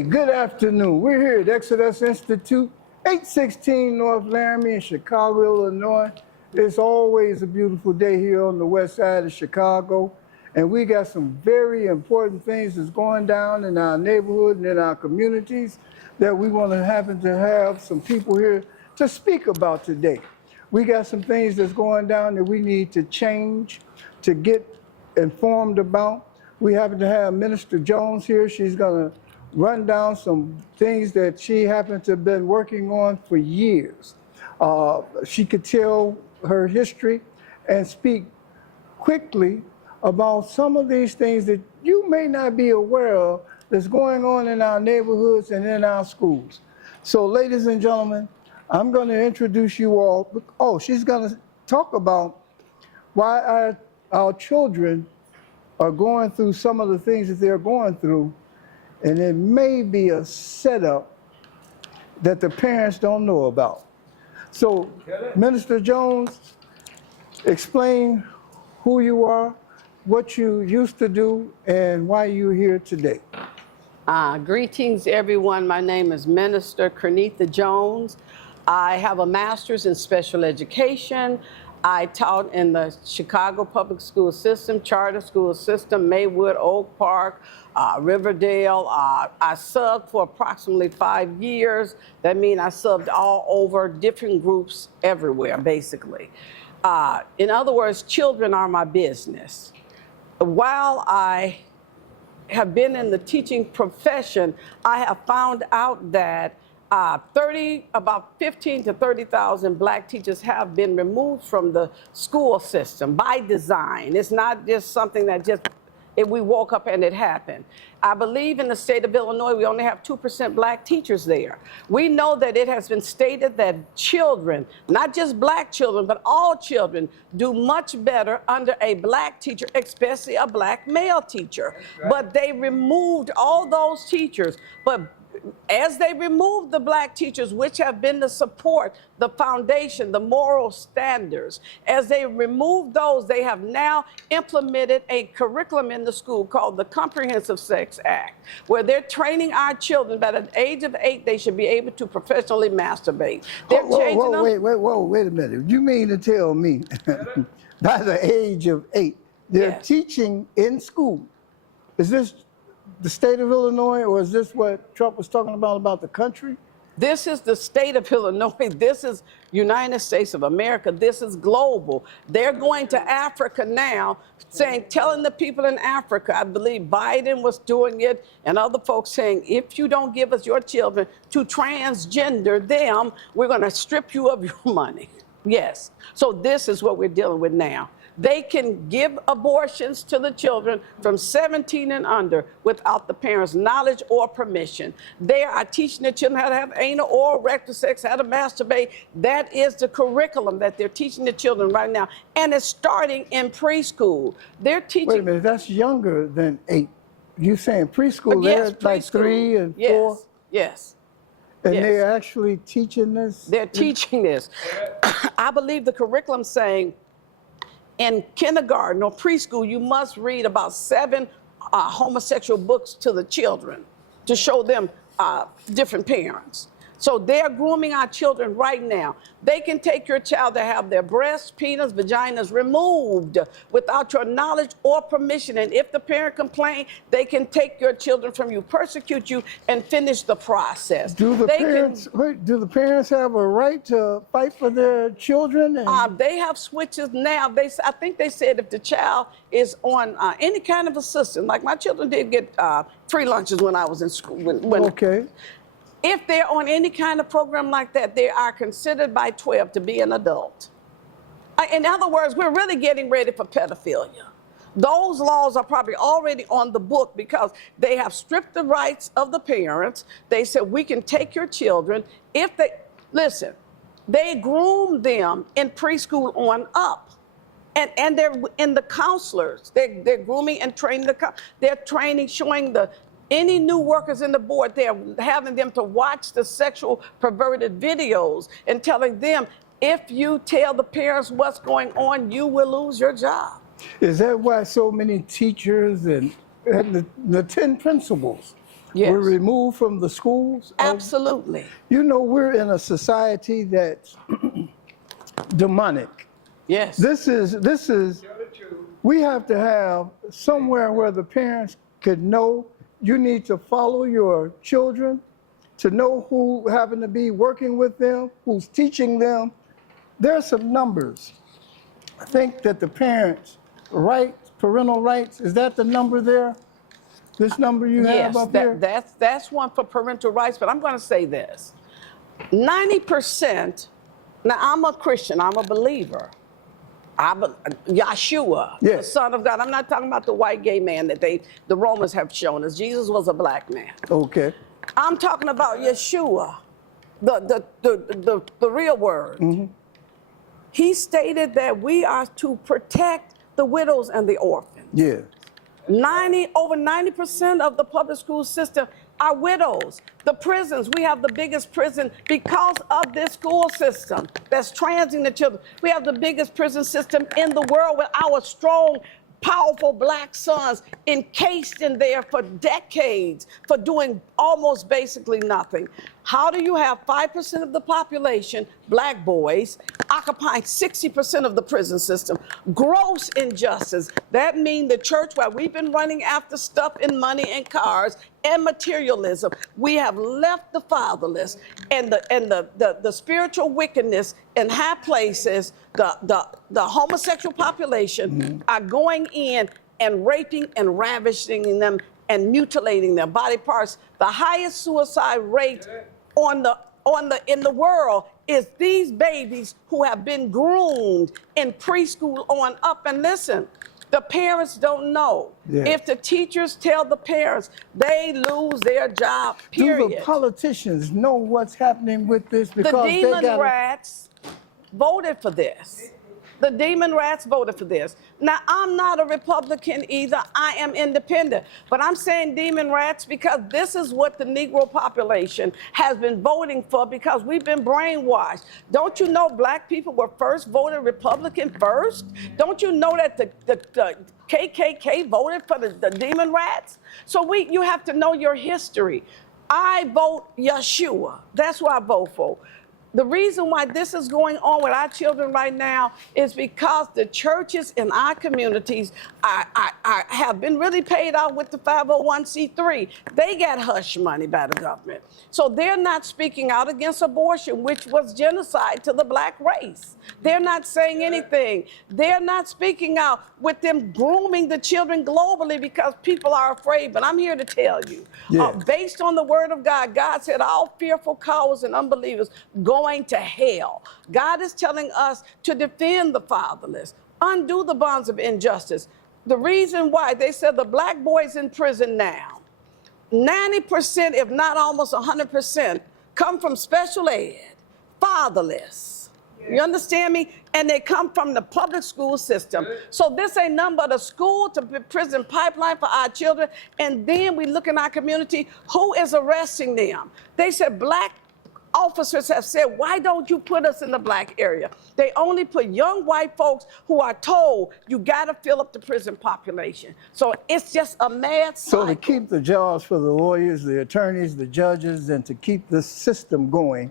Hey, good afternoon. We're here at Exodus Institute, 816 North Laramie in Chicago, Illinois. It's always a beautiful day here on the west side of Chicago. And we got some very important things that's going down in our neighborhood and in our communities that we want to happen to have some people here to speak about today. We got some things that's going down that we need to change, to get informed about. We happen to have Minister Jones here. She's going to run down some things that she happened to have been working on for years. She could tell her history and speak quickly about some of these things that you may not be aware of that's going on in our neighborhoods and in our schools. So ladies and gentlemen, I'm going to introduce you all. Oh, she's going to talk about why our children are going through some of the things that they're going through, and it may be a setup that the parents don't know about. So, Minister Jones, explain who you are, what you used to do, and why you're here today. Greetings, everyone. My name is Minister Kernetha Jones. I have a master's in special education. I taught in the Chicago public school system, charter school system, Maywood, Oak Park, Riverdale. I subbed for approximately 5 years. That means I subbed all over different groups everywhere, basically. In other words, children are my business. While I have been in the teaching profession, I have found out that about 15 to 30,000 black teachers have been removed from the school system by design. It's not just something that we woke up and it happened. I believe in the state of Illinois, we only have 2% black teachers there. We know that it has been stated that children, not just black children, but all children, do much better under a black teacher, especially a black male teacher. Right. But they removed all those teachers. But as they removed the black teachers, which have been the support, the foundation, the moral standards, as they removed those, they have now implemented a curriculum in the school called the Comprehensive Sex Act, where they're training our children that at the age of 8, they should be able to professionally masturbate. They're changing them. Wait a minute. You mean to tell me by the age of 8, they're teaching in school? Is this the state of Illinois, or is this what Trump was talking about the country? This is the state of Illinois. This is United States of America. This is global. They're going to Africa now, telling the people in Africa, I believe Biden was doing it, and other folks saying, if you don't give us your children to transgender them, we're going to strip you of your money. Yes. So this is what we're dealing with now. They can give abortions to the children from 17 and under without the parents' knowledge or permission. They are teaching the children how to have anal, oral, rectal sex, how to masturbate. That is the curriculum that they're teaching the children right now. And it's starting in preschool. They're teaching. Wait a minute, that's younger than 8. You saying preschool, they're like 3 and 4? Yes. And they're actually teaching this? They're teaching this. I believe the curriculum saying, in kindergarten or preschool, you must read about 7 homosexual books to the children to show them different parents. So they're grooming our children right now. They can take your child to have their breasts, penis, vaginas removed without your knowledge or permission. And if the parent complains, they can take your children from you, persecute you, and finish the process. Do the parents have a right to fight for their children? They have switches now. I think they said if the child is on any kind of a system, like my children did get free lunches when I was in school. Okay. If they're on any kind of program like that, they are considered by 12 to be an adult. In other words, we're really getting ready for pedophilia. Those laws are probably already on the book because they have stripped the rights of the parents. They said, we can take your children if they, listen, they groom them in preschool on up. And they're in the counselors. They're grooming and training they're training, showing any new workers in the board, they're having them to watch the sexual perverted videos and telling them, if you tell the parents what's going on, you will lose your job. Is that why so many teachers and the 10 principals Yes. We're removed from the schools. Absolutely. You know, we're in a society that's demonic. Yes. This is, we have to have somewhere where the parents could know you need to follow your children, to know who happen to be working with them, who's teaching them. There's some numbers. I think that the parents' rights, parental rights, is that the number there? This number you have up here? That's one for parental rights, but I'm going to say this. 90%, now I'm a Christian, I'm a believer. Yeshua, the Yes. Son of God. I'm not talking about the white gay man that the Romans have shown us. Jesus was a black man. Okay. I'm talking about Yeshua, the real word. Mm-hmm. He stated that we are to protect the widows and the orphans. Yeah. Over 90% of the public school system are widows. The prisons, we have the biggest prison because of this school system that's transing the children. We have the biggest prison system in the world with our strong, powerful black sons encased in there for decades for doing almost basically nothing. How do you have 5% of the population, black boys, occupying 60% of the prison system? Gross injustice. That means the church, while we've been running after stuff and money and cars and materialism, we have left the fatherless and the spiritual wickedness in high places. The homosexual population are going in and raping and ravishing them and mutilating their body parts. The highest suicide rate in the world is these babies who have been groomed in preschool on up. And listen, the parents don't know. Yeah. If the teachers tell the parents, they lose their job, period. Do the politicians know what's happening with this? The Because demon they got rats voted for this. The demon rats voted for this. Now, I'm not a Republican either. I am independent. But I'm saying demon rats because this is what the Negro population has been voting for because we've been brainwashed. Don't you know black people were first voted Republican first? Don't you know that the KKK voted for the demon rats? So you have to know your history. I vote Yeshua. That's who I vote for. The reason why this is going on with our children right now is because the churches in our communities have been really paid off with the 501c3. They got hush money by the government. So they're not speaking out against abortion, which was genocide to the black race. They're not saying anything. They're not speaking out with them grooming the children globally because people are afraid. But I'm here to tell you, based on the word of God, God said all fearful cowards and unbelievers going to hell. God is telling us to defend the fatherless, undo the bonds of injustice. The reason why they said the black boys in prison now, 90%, if not almost 100%, come from special ed, fatherless. You understand me? And they come from the public school system. So this ain't nothing but a school to prison pipeline for our children. And then we look in our community, who is arresting them? They said black officers have said, why don't you put us in the black area? They only put young white folks who are told you got to fill up the prison population. So it's just a mad cycle. So to keep the jobs for the lawyers, the attorneys, the judges, and to keep this system going,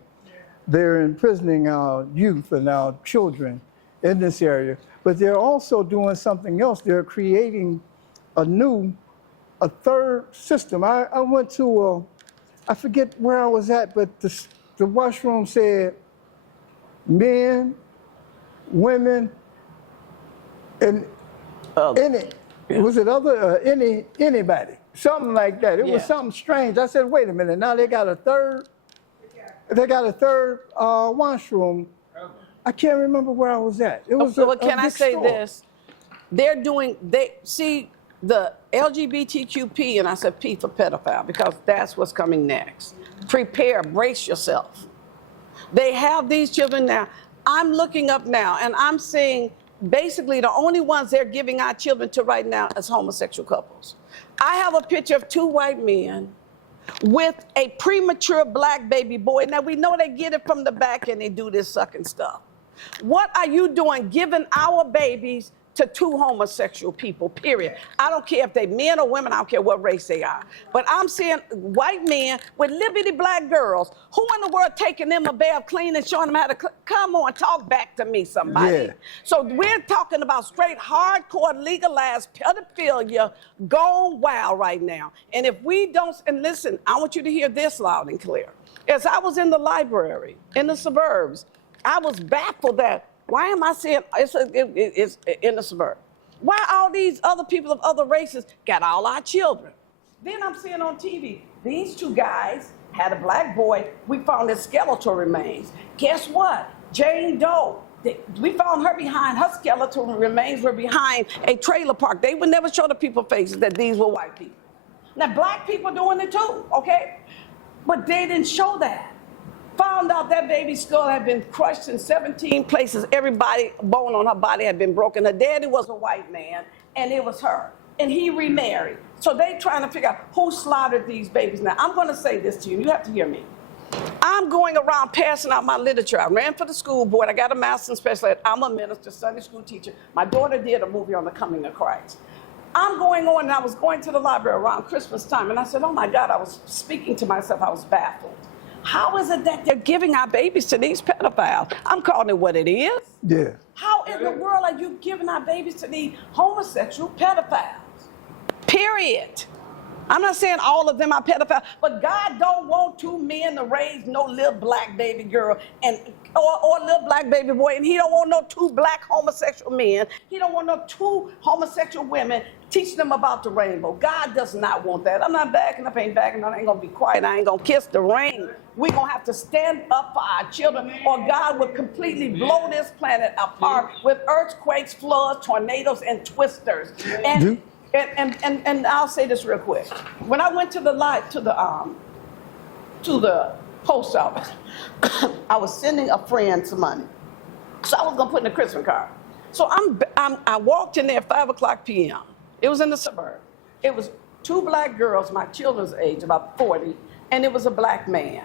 they're imprisoning our youth and our children in this area. But they're also doing something else. They're creating a third system. I went to, I forget where I was at, but the washroom said men, women, and anybody, something like that. It was something strange. I said, wait a minute, now they got a third washroom. I can't remember where I was at. It was can I say this? See the LGBTQP, and I said P for pedophile because that's what's coming next. Prepare, brace yourself. They have these children now. I'm looking up now and I'm seeing basically the only ones they're giving our children to right now is homosexual couples. I have a picture of 2 white men with a premature black baby boy. Now we know they get it from the back and they do this sucking stuff. What are you doing giving our babies to two homosexual people, period. I don't care if they men or women, I don't care what race they are. But I'm seeing white men with liberty black girls. Who in the world taking them a bath, cleaning, showing them how to come on, talk back to me, somebody. Yeah. So we're talking about straight hardcore legalized pedophilia gone wild right now. And if we don't, and listen, I want you to hear this loud and clear. As I was in the library in the suburbs, I was baffled that why am I seeing it's in the suburb? Why all these other people of other races got all our children? Then I'm seeing on TV, these two guys had a black boy. We found his skeletal remains. Guess what? Jane Doe. We found her behind, her skeletal remains were behind a trailer park. They would never show the people faces that these were white people. Now, black people doing it too, okay? But they didn't show that. Found out that baby's skull had been crushed in 17 places. Every bone on her body had been broken. Her daddy was a white man, and it was her. And he remarried. So they trying to figure out who slaughtered these babies. Now, I'm going to say this to you. You have to hear me. I'm going around passing out my literature. I ran for the school board. I got a master's in special ed. I'm a minister, Sunday school teacher. My daughter did a movie on the coming of Christ. I'm going on, and I was going to the library around Christmas time, and I said, oh my God, I was speaking to myself. I was baffled. How is it that they're giving our babies to these pedophiles? I'm calling it what it is. Yeah. How in the world are you giving our babies to these homosexual pedophiles? Period. I'm not saying all of them are pedophiles, but God don't want two men to raise no little black baby girl or little black baby boy, and he don't want no two black homosexual men. He don't want no two homosexual women teaching them about the rainbow. God does not want that. I'm not backing up, ain't backing up, I ain't gonna be quiet, I ain't gonna kiss the rain. We're gonna have to stand up for our children, or God will completely blow this planet apart with earthquakes, floods, tornadoes, and twisters. And I'll say this real quick. When I went to the post office, I was sending a friend some money. So I was gonna put in a Christmas card. So I walked in there at 5:00 p.m. It was in the suburb. It was two black girls, my children's age, about 40, and it was a black man.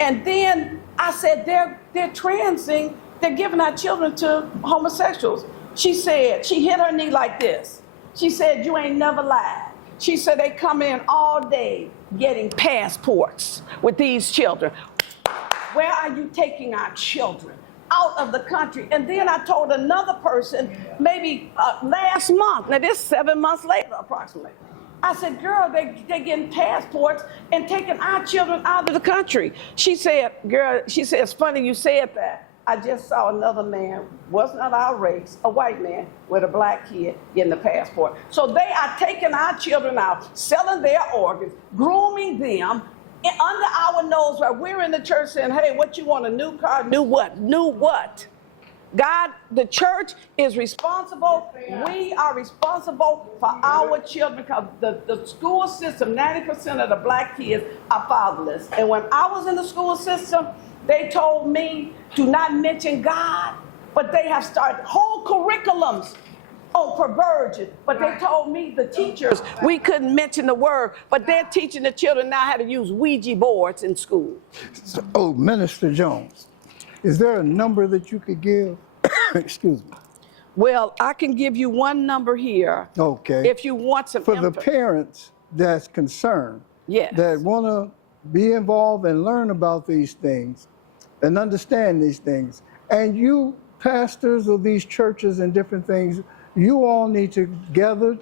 And then I said, they're transing, they're giving our children to homosexuals. She said, she hit her knee like this. She said, you ain't never lied. She said, they come in all day getting passports with these children. Where are you taking our children? Out of the country. And then I told another person, maybe last month, now this 7 months later approximately, I said, girl, they getting passports and taking our children out of the country. She said, girl, she said, it's funny you said that. I just saw another man, was not our race, a white man with a black kid getting the passport. So they are taking our children out, selling their organs, grooming them under our nose while we're in the church saying, hey, what you want, a new car? New what? New what? God, the church is responsible. We are responsible for our children because the school system, 90% of the black kids are fatherless. And when I was in the school system, they told me do not mention God, but they have started whole curriculums on perversion. But they told me, the teachers, we couldn't mention the word, but they're teaching the children now how to use Ouija boards in school. So, oh, Minister Jones, is there a number that you could give? Excuse me. Well, I can give you one number here. Okay. If you want some For the parents that's concerned, yes, that want to be involved and learn about these things and understand these things, and you pastors of these churches and different things, you all need to gather,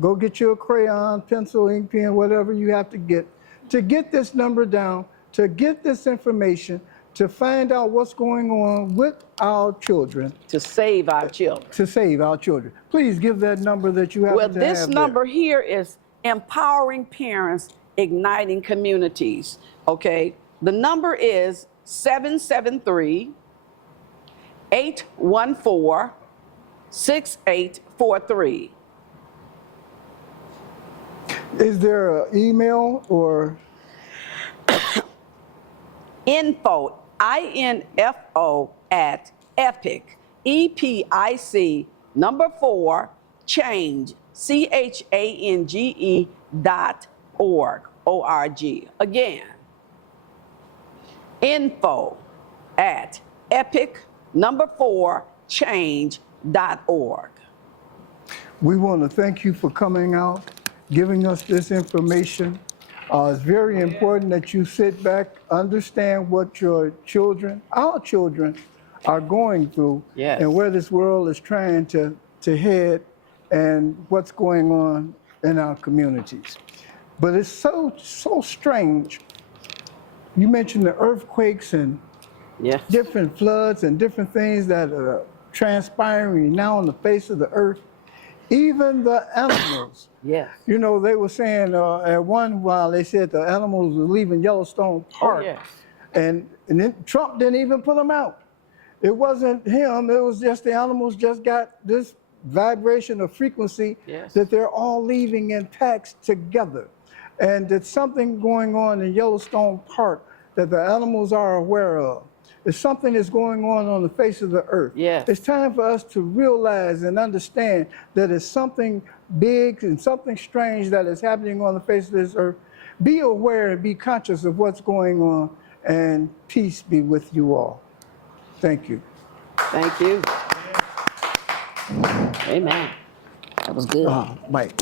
go get you a crayon, pencil, ink pen, whatever you have to get this number down, to get this information, to find out what's going on with our children. to save our children. To save our children. Please give that number that you have. Well, this number here is Empowering Parents, Igniting Communities, okay? The number is 773-814-6843. Is there an email or? Info, INFO at EPIC, EPIC, number 4, change, CHANGE.org, O-R-G. Again, info at EPIC, number 4, change.org. We want to thank you for coming out, giving us this information. It's very important that you sit back, understand what your children, our children, are going through, Yes. and where this world is trying to head, and what's going on in our communities. But it's so strange. You mentioned the earthquakes and Yes. different floods and different things that are transpiring now on the face of the earth. Even the animals. Yes. You know, they were saying at one while they said the animals were leaving Yellowstone Park, Oh, yes. and then Trump didn't even put them out. It wasn't him. It was just the animals just got this vibration or frequency Yes. that they're all leaving in packs together. And there's something going on in Yellowstone Park that the animals are aware of. There's something that's going on the face of the earth. Yes. It's time for us to realize and understand that it's something big and something strange that is happening on the face of this earth. Be aware and be conscious of what's going on, and peace be with you all. Thank you. Thank you. Amen. That was good. Mike.